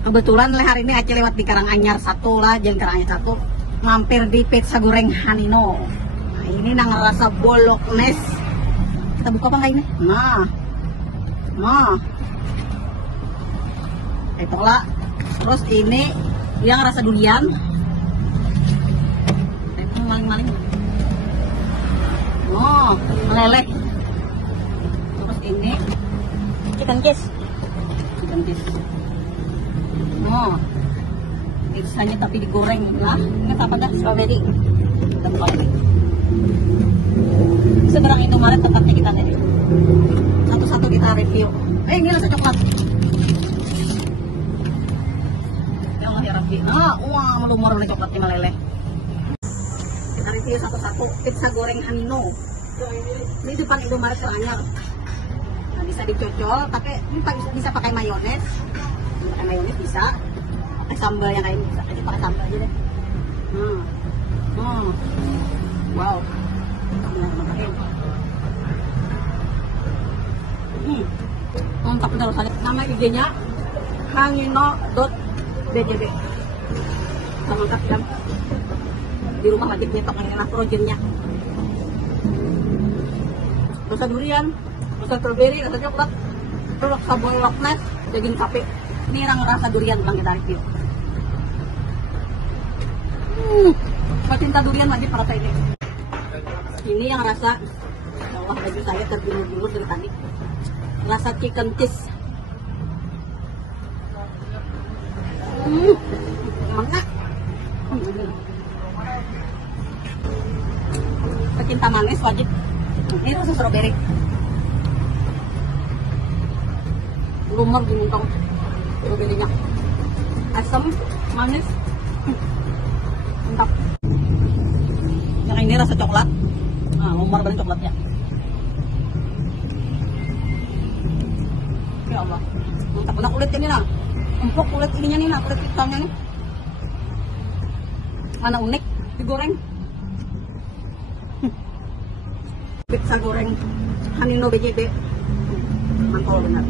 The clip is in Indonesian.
Kebetulan hari ini Aceh lewat di Karanganyar 1 lah, Jalan Karanganyar 1, mampir di pizza goreng Hanino. Nah, ini nang rasa bolognes. Kita buka apa nggak ini? Nah, itu lah. Terus ini yang rasa durian. Itu maling-maling. Oh, meleleh. Terus ini chicken cheese. Oh, pizzanya tapi digoreng. Nah, ini apa dah? Strawberry. Kita buka lagi. Seberang Indomaret tempatnya kita tadi. Satu-satu kita review. Ini rasa coklat. Ya Allah ya Rabbi. Wah, melumur oleh coklatnya meleleh. Kita review satu-satu. Pizza goreng Hanino. Ini depan Indomaret Karanganyar. Nah, bisa dicocol, tapi ini bisa pakai mayones. Pakai mayones bisa. Pakai sambal yang lain bisa. Jadi pakai sambal aja deh. Wow. Mantap betul sekali. Nama IG-nya hanino.bjb. Lengkap jam. Di rumah wajib nyetok ini lah frozennya. Rasa durian, rasa strawberry, rasa coklat, terus rasa bolognes, daging sapi. Ini yang rasa durian bang kita review. Pecinta durian wajib rasa ini. Ini yang rasa, ya Allah baju saya terjulur-julur dari tadi. Rasa chicken cheese. Enak. Pecinta manis wajib. Ini rasa strawberry. Lumur di muntong strawberry-nya. Asam, manis. Mantap. Yang ini rasa coklat. Nah, lumur banget coklatnya. Ya Allah. Mantap banget kulit ini nah. Empuk kulit ininya nih nah, kulit pizzanya nih. Mana unik digoreng. Pizza goreng Hanino BJB. Mantap benar.